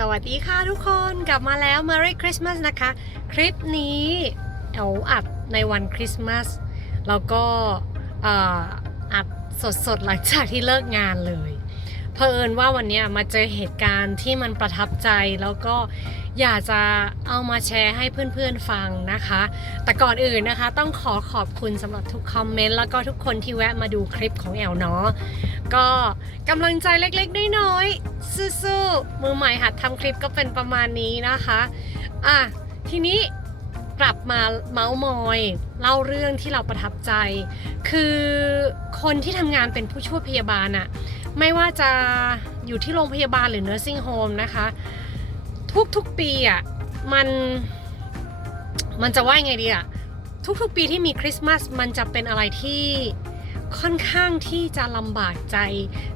สวัสดีค่ะทุกคนกลับมาแล้ว Merry Christmas นะคะ คลิปนี้แอลอัดในวันคริสต์มาสแล้วก็อัดสดๆ หลังจากที่เลิกงานเลยเผอิญว่าวันนี้มาเจอเหตุการณ์ที่มันประทับใจแล้วก็อยากจะเอามาแชร์ให้เพื่อนๆฟังนะคะ แต่ก่อนอื่นนะคะ ต้องขอขอบคุณสำหรับทุกคอมเมนต์แล้วก็ทุกคนที่แวะมาดูคลิปของแอลเนาะ ก็กำลังใจเล็กๆ น้อยๆสู้ๆมือใหม่หัดทำคลิปก็เป็นประมาณนี้นะคะอะทีนี้กลับมาเมาส์มอยเล่าเรื่องที่เราประทับใจ คือคนที่ทำงานเป็นผู้ช่วยพยาบาลอะไม่ว่าจะอยู่ที่โรงพยาบาลหรือ nursing home นะคะ ทุกๆปีอะมันมันจะว่ายังไงดีอะทุกๆปีที่มีคริสต์มาสมันจะเป็นอะไรที่ ค่อนข้างที่จะลำบากใจ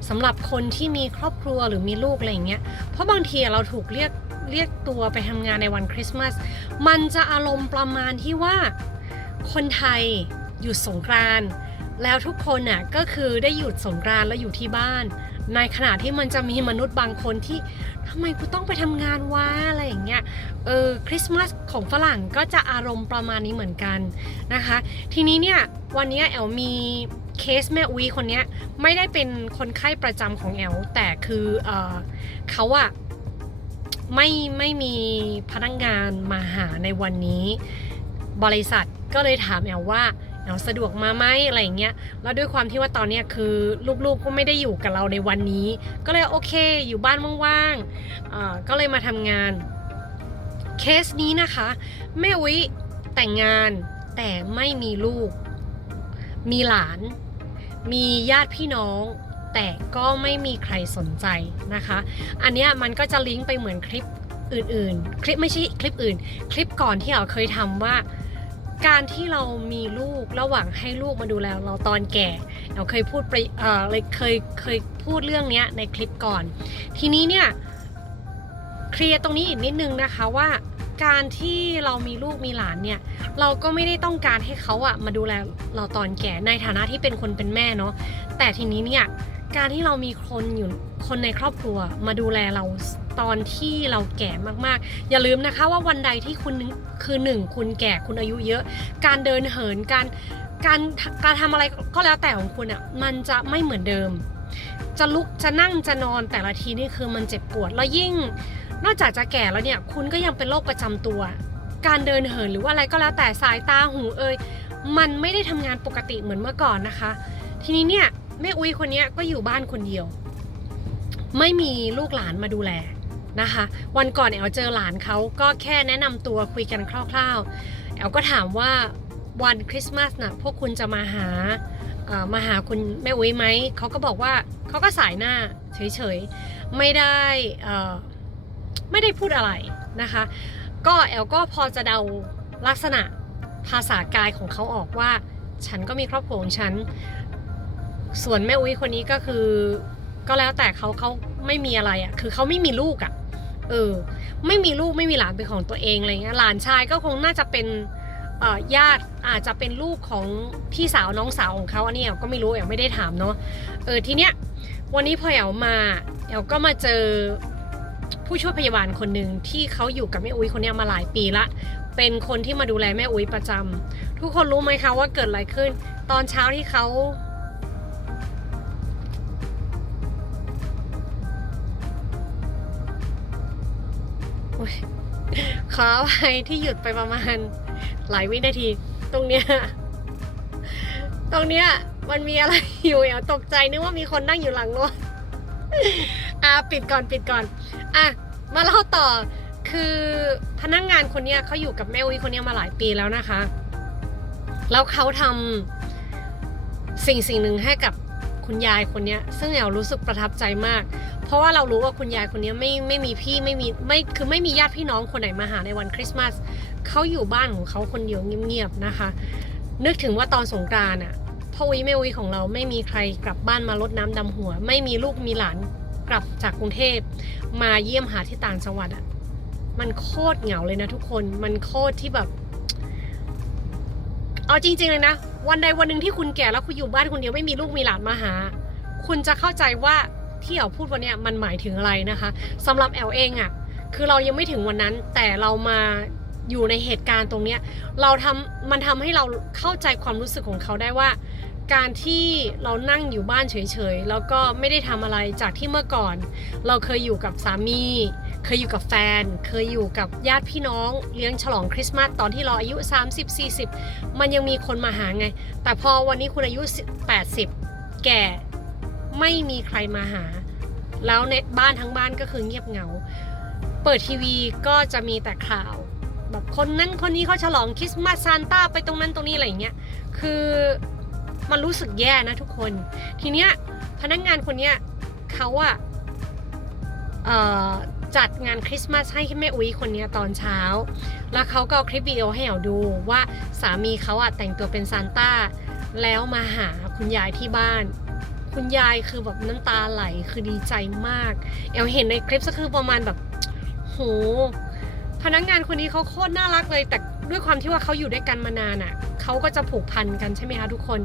สำหรับคนที่มีครอบครัวหรือมีลูกอะไรอย่างเงี้ย เพราะบางทีเราถูกเรียกเรียกตัวไปทำงานในวันคริสต์มาส มันจะอารมณ์ประมาณที่ว่าคนไทยหยุดสงกรานต์แล้วทุกคนน่ะก็คือได้หยุดสงกรานต์แล้วอยู่ที่บ้าน ในขณะที่มันจะมีมนุษย์บางคนที่ทำไมกูต้องไปทำงานวะอะไรอย่างเงี้ยเออคริสต์มาสของฝรั่งก็จะอารมณ์ประมาณนี้เหมือนกันนะคะ ทีนี้เนี่ยวันนี้แอลมี เคสแม่อุ้ยคนเนี้ยไม่ได้เป็นคนไข้ประจำของแอลแต่คือเออเขาอะไม่ไม่มีพนักงานมาหาในวันนี้ บริษัทก็เลยถามแอลว่าแอลสะดวกมาไหมอะไรเงี้ยแล้วด้วยความที่ว่าตอนเนี้ยคือลูกๆก็ไม่ได้อยู่กับเราในวันนี้ ก็เลยโอเคอยู่บ้านว่างๆก็เลยมาทำงานเคสนี้นะคะ แม่อุ้ยแต่งงานแต่ไม่มีลูก มีหลาน มีญาติพี่น้อง แต่ก็ไม่มีใครสนใจนะคะ อันเนี้ยมันก็จะลิงก์ไปเหมือนคลิปอื่นๆ คลิปไม่ใช่คลิปอื่น คลิปก่อนที่เราเคยทำว่า การที่เรามีลูกระหว่างให้ลูกมาดูแลเราตอนแก่เราเคยพูดไปเออเลยเคยเคยพูดเรื่องเนี้ยในคลิปก่อน ทีนี้เนี่ยเคลียร์ตรงนี้อีกนิดนึงนะคะว่า การที่เรามีลูกมีหลานเนี่ย เราก็ไม่ได้ต้องการให้เขาอะมาดูแลเราตอนแก่ในฐานะที่เป็นคนเป็นแม่เนาะแต่ทีนี้เนี่ยการที่เรามีคนอยู่คนในครอบครัวมาดูแลเราตอนที่เราแก่มากๆ อย่าลืมนะคะว่าวันใดที่คุณคือหนึ่งคุณแก่คุณอายุเยอะ การเดินเหินการการการทำอะไรก็แล้วแต่ของคุณอะมันจะไม่เหมือนเดิม จะลุกจะนั่งจะนอนแต่ละทีนี่คือมันเจ็บปวดแล้วยิ่ง นอกจากจะแก่แล้วเนี่ยคุณก็ยังเป็นโรคประจำตัว การเดินเหินหรือว่าอะไรก็แล้วแต่สายตาหูเอยมันไม่ได้ทำงานปกติเหมือนเมื่อก่อนนะคะ ทีนี้เนี่ยแม่อุ้ยคนนี้ก็อยู่บ้านคนเดียว ไม่มีลูกหลานมาดูแลนะคะ วันก่อนแอลเจอหลานเขาก็แค่แนะนำตัวคุยกันคร่าว ๆ แอลก็ถามว่าวันคริสต์มาสน่ะพวกคุณจะมาหามาหาคุณแม่อุ้ยไหมเขาก็บอกว่าเขาก็สายหน้าเฉยๆ ไม่ได้ ไม่ได้พูดอะไรนะคะ ก็แอลก็พอจะเดาลักษณะภาษากายของเขาออกว่า ฉันก็มีครอบครัวของฉัน ส่วนแม่อุ้ยคนนี้ก็คือ ก็แล้วแต่เขาเขาไม่มีอะไรอะ่ะ คือเขาไม่มีลูกอะ่ะ เออ ไม่มีลูกไม่มีหลานเป็นของตัวเองอะไรเงี้ย หลานชายก็คงน่าจะเป็นญาติอาจจะเป็นลูกของพี่สาวน้องสาวของเขาอันนี้แอลก็ไม่รู้แอลไม่ได้ถามเนาะ เออทีเนี้ยวันนี้พอแอลมาแอลก็มาเจอ ผู้ช่วยพยาบาลคนหนึ่งที่เขาอยู่กับแม่อุ้ยคนนี้มาหลายปีละ เป็นคนที่มาดูแลแม่อุ้ยประจำทุกคนรู้ไหมคะว่าเกิดอะไรขึ้น ตอนเช้าที่เขาขออภัยที่หยุดไปประมาณหลายวินาที ตรงเนี้ยตรงเนี้ยมันมีอะไรอยู่อย่าตกใจนึกว่ามีคนนั่งอยู่หลังรถอะปิดก่อนปิดก่อน อะมาเล่าต่อคือพนักงงานคนเนี้ยเขาอยู่กับแม่อุ้ยคนเนี้ยมาหลายปีแล้วนะคะ แล้วเขาทำสิ่งสิ่งหนึ่งให้กับคุณยายคนเนี้ยซึ่งแอลรู้สึกประทับใจมาก เพราะว่าเรารู้ว่าคุณยายคนเนี้ยไม่ไม่มีพี่ไม่มีไม่คือไม่มีญาติพี่น้องคนไหนมาหาในวันคริสต์มาสเขาอยู่บ้านของเขาคนเดียวเงียบๆนะคะ นึกถึงว่าตอนสงกรานต์อะพ่ออุ้ยแม่อุ้ยของเราไม่มีใครกลับบ้านมารดน้ำดำหัว ไม่มีลูกมีหลาน กลับจากกรุงเทพมาเยี่ยมหาที่ต่างจังหวัดอะ่ะมันโคตรเหงาเลยนะทุกคนมันโคตรที่แบบเอาจริง ๆ เลยนะ วันใดวันหนึ่งที่คุณแก่แล้วคุณอยู่บ้านคนเดียวไม่มีลูกมีหลานมาหา คุณจะเข้าใจว่าที่แอลพูดวันนี้มันหมายถึงอะไรนะคะสำหรับแอลเองอะ่ะคือเรายังไม่ถึงวันนั้นแต่เรามาอยู่ในเหตุการณ์ตรงเนี้ยเราทำมันทำให้เราเข้าใจความรู้สึกของเขาได้ว่า การที่เรานั่งอยู่บ้านเฉยๆ แล้วก็ไม่ได้ทำอะไรจากที่เมื่อก่อน เราเคยอยู่กับสามี เคยอยู่กับแฟน เคยอยู่กับญาติพี่น้อง เลี้ยงฉลองคริสต์มาสตอนที่เราอายุ 30 40 มันยังมีคนมาหาไง แต่พอวันนี้คุณอายุ 80 แก่ไม่มีใครมาหา แล้วในบ้านทั้งบ้านก็คือเงียบเหงา เปิดทีวีก็จะมีแต่ข่าวแบบคนนั้นคนนี้เขาฉลองคริสต์มาสซานต้าไปตรงนั้นตรงนี้อะไรอย่างเงี้ย คือ มันรู้สึกแย่นะทุกคน ทีเนี้ยพนักงานคนเนี้ยเขาอะเอ่อจัดงานคริสต์มาสให้แม่อุ้ยคนเนี้ยตอนเช้า แล้วเขาก็เอาคลิปวิดีโอให้เราดูว่าสามีเขาอะแต่งตัวเป็นซานต้า แล้วมาหาคุณยายที่บ้าน คุณยายคือแบบน้ำตาไหลคือดีใจมากเอลเห็นในคลิปก็คือประมาณแบบโหพนักงานคนนี้เขาโคตรน่ารักเลย แต่ด้วยความที่ว่าเขาอยู่ด้วยกันมานานอะ่ะ เขาก็จะผูกพันกันใช่ไหมคะทุกคน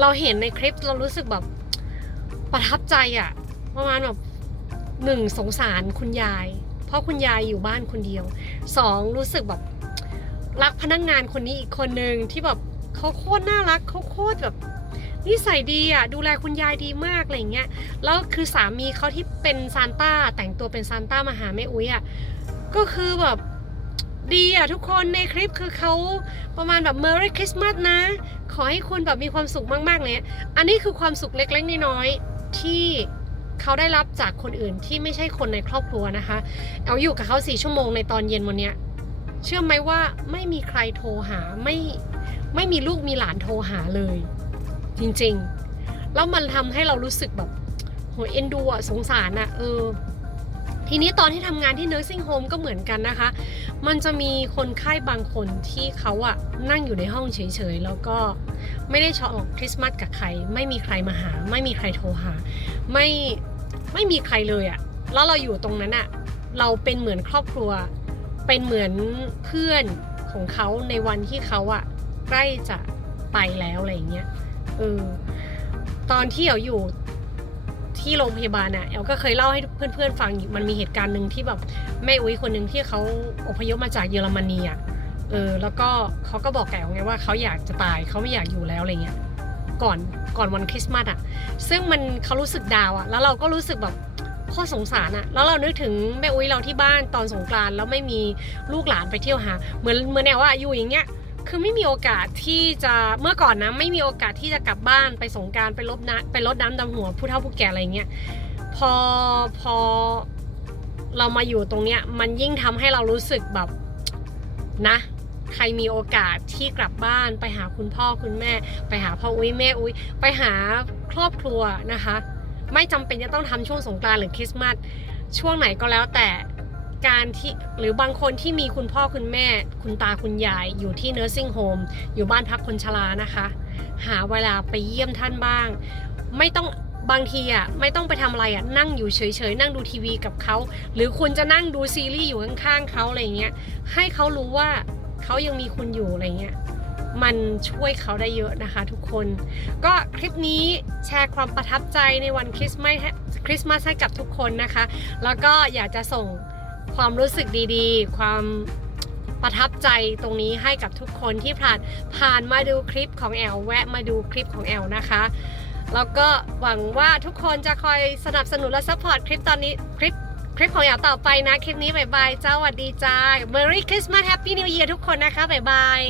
เราเห็นในคลิปเรารู้สึกแบบประทับใจอะประมาณแบบหนึ่งสงสารคุณยาย เพราะคุณยายอยู่บ้านคนเดียวสองรู้สึกแบบรักพนักงานคนนี้อีกคนหนึ่งที่แบบเขาโคตรน่ารักเขาโคตรแบบนิสัยดีอะดูแลคุณยายดีมากอะไรเงี้ยแล้วคือสามีเขาที่เป็นซานต้าแต่งตัวเป็นซานต้ามาหาแม่อุ้ยอะก็คือแบบ ดีอะทุกคนในคลิปคือเขาประมาณแบบ Merry Christmas นะ ขอให้คุณแบบมีความสุขมาก ๆ เลย อันนี้คือความสุขเล็กๆน้อยๆที่เขาได้รับจากคนอื่นที่ไม่ใช่คนในครอบครัวนะคะ เอาอยู่กับเขาสี่ชั่วโมงในตอนเย็นวันเนี้ยเชื่อไหมว่าไม่มีใครโทรหาไม่ไม่มีลูกมีหลานโทรหาเลย จริงๆ แล้วมันทำให้เรารู้สึกแบบโหเอ็นดูอะสงสารอะเออ ทีนี้ตอนที่ทำงานที่ nursing home ก็เหมือนกันนะคะ มันจะมีคนไข้บางคนที่เขาอะนั่งอยู่ในห้องเฉยๆ แล้วก็ไม่ได้ฉลองคริสต์มาสกับใคร ไม่มีใครมาหา ไม่มีใครโทรหา ไม่ไม่มีใครเลยอะแล้วเราอยู่ตรงนั้นอะเราเป็นเหมือนครอบครัว เป็นเหมือนเพื่อนของเขาในวันที่เขาอะใกล้จะไปแล้วอะไรอย่างเงี้ยเออตอนที่เอลอยู่ ที่โรงพยาบาลอะแอลก็เคยเล่าให้เพื่อนๆฟังมันมีเหตุการณ์หนึ่งที่แบบแม่อุ้ยคนหนึ่งที่เขาอพยพมาจากเยอรมนีอะเออแล้วก็เขาก็บอกแกวไงว่าเขาอยากจะตายเขาไม่อยากอยู่แล้วอะไรเงี้ยก่อนก่อนวันคริสต์มาสอะซึ่งมันเขารู้สึกดาวอะแล้วเราก็รู้สึกแบบโคตรสงสารอะแล้วเรานึกถึงแม่อุ้ยเราที่บ้านตอนสงกรานต์แล้วไม่มีลูกหลานไปเที่ยวหา เหมือนเหมือนแนวว่าอยู่อย่างเงี้ย คือไม่มีโอกาสที่จะเมื่อก่อนนะไม่มีโอกาสที่จะกลับบ้านไปสงการไปลบน้ำไปลดน้ำดำหัวผู้เฒ่าผู้แก่อะไรเงี้ยพอพอเรามาอยู่ตรงเนี้ยมันยิ่งทำให้เรารู้สึกแบบนะ ใครมีโอกาสที่กลับบ้านไปหาคุณพ่อคุณแม่ ไปหาพ่ออุ้ยแม่อุ้ยไปหาครอบครัวนะคะ ไม่จำเป็นจะต้องทำช่วงสงกรานต์หรือคริสต์มาสช่วงไหนก็แล้วแต่ การที่หรือบางคนที่มีคุณพ่อคุณแม่ คุณตาคุณยายอยู่ที่ nursing home อยู่บ้านพักคนชรานะคะ หาเวลาไปเยี่ยมท่านบ้าง ไม่ต้องบางทีอะไม่ต้องไปทำอะไรอะนั่งอยู่เฉยๆ นั่งดูทีวีกับเขา หรือคุณจะนั่งดูซีรีส์อยู่ข้างๆเขาอะไรเงี้ยให้เขารู้ว่าเขายังมีคุณอยู่อะไรเงี้ยมันช่วยเขาได้เยอะนะคะทุกคน ก็คลิปนี้แชร์ความประทับใจในวันคริสต์มาสคริสต์มาสให้กับทุกคนนะคะ แล้วก็อยากจะส่ง ความรู้สึกดีๆ ความประทับใจตรงนี้ให้กับทุกคนที่ผ่านผ่านมาดูคลิปของแอลแวะมาดูคลิปของแอลนะคะ แล้วก็หวังว่าทุกคนจะคอยสนับสนุนและซัพพอร์ตคลิปตอนนี้คลิปคลิปของแอลต่อไปนะ คลิปนี้บ๊ายบายเจ้าสวัสดีจ้า Merry Christmas Happy New Year ทุกคนนะคะบ๊ายบาย